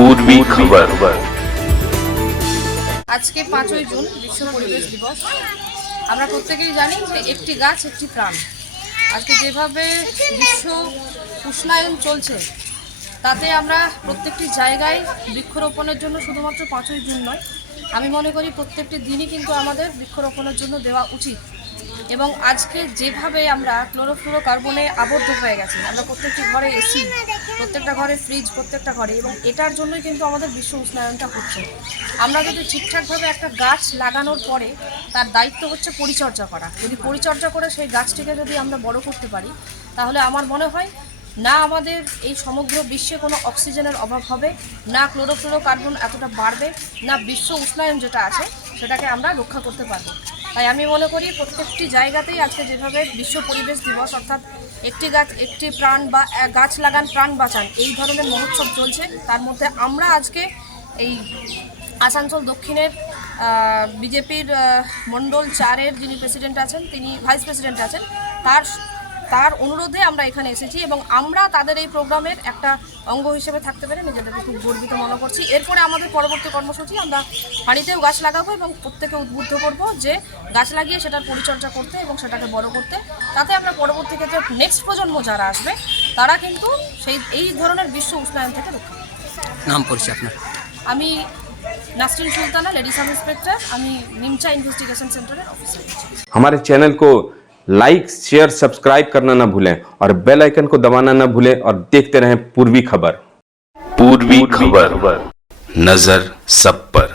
पूर्वी खबर। আজকে 5ই জুন বিশ্ব পরিবেশ দিবস। আমরা প্রত্যেকেই জানি যে একটি গাছ একটি প্রাণ। আজকে যেভাবে বিশ্ব উষ্ণায়ন চলছে তাতে আমরা প্রত্যেকটি জায়গায় বৃক্ষরোপণের জন্য শুধুমাত্র 5ই জুন নয়, আমি মনে করি প্রত্যেকটি দিনই কিন্তু আমাদের বৃক্ষরোপণের জন্য দেওয়া উচিত। এবং আজকে যেভাবে আমরা ক্লোরোফ্লোরোকার্বনে আবদ্ধ হয়ে গেছি, আমরা প্রত্যেকটি ঘরে এসি, প্রত্যেকটা ঘরে ফ্রিজ, প্রত্যেকটা ঘরে, এবং এটার জন্যই কিন্তু আমাদের বিশ্ব উষ্ণায়নটা হচ্ছে। আমরা যদি ঠিকঠাকভাবে একটা গাছ লাগানোর পরে তার দায়িত্ব হচ্ছে পরিচর্যা করা, যদি পরিচর্যা করে সেই গাছটিকে যদি আমরা বড় করতে পারি, তাহলে আমার মনে হয় না আমাদের এই সমগ্র বিশ্বে কোনো অক্সিজেনের অভাব হবে, না ক্লোরোফ্লোরোকার্বন এতটা বাড়বে, না বিশ্ব উষ্ণায়ন যেটা আছে সেটাকে আমরা রক্ষা করতে পারবো। তাই আমি মনে করি প্রত্যেকটি জায়গাতেই আজকে যেভাবে বিশ্ব পরিবেশ দিবস অর্থাৎ একটি গাছ একটি প্রাণ বা গাছ লাগান প্রাণ বাঁচান এই ধরনের মহোৎসব চলছে, তার মধ্যে আমরা আজকে এই আসানসোল দক্ষিণের বিজেপির মণ্ডল 4-এর যিনি প্রেসিডেন্ট আছেন, তিনি ভাইস প্রেসিডেন্ট আছেন, তার অনুরোধে আমরা এখানে এসেছি এবং আমরা তাদের এই প্রোগ্রামের একটা অঙ্গ হিসেবে থাকতে পেরে নিজেদেরকে খুব গর্বিত মনে করছি। এরপরে আমাদের পরবর্তী কর্মসূচি আমরা বাড়িতেও গাছ লাগাবো এবং প্রত্যেকে উদ্বুদ্ধ করব যে গাছ লাগিয়ে সেটার পরিচর্যা করতে এবং সেটাকে বড় করতে, তাতে আমরা পরবর্তী ক্ষেত্রে নেক্সট প্রজন্ম যারা আসবে তারা কিন্তু এই ধরনের বিশ্ব উষ্ণায়ন থেকে রক্ষা পাবে। নাম পরিচয় আপনার? আমি Nasrin Sultana, lady sub inspector, আমি নিমচা ইনভেস্টিগেशन सेंटरेर ऑफिसर। हमारे चैनल को लाइक शेयर सब्सक्राइब करना ना भूलें और बेल आइकन को दबाना ना भूलें और देखते रहें पूर्वी खबर। पूर्वी खबर, नजर सब पर।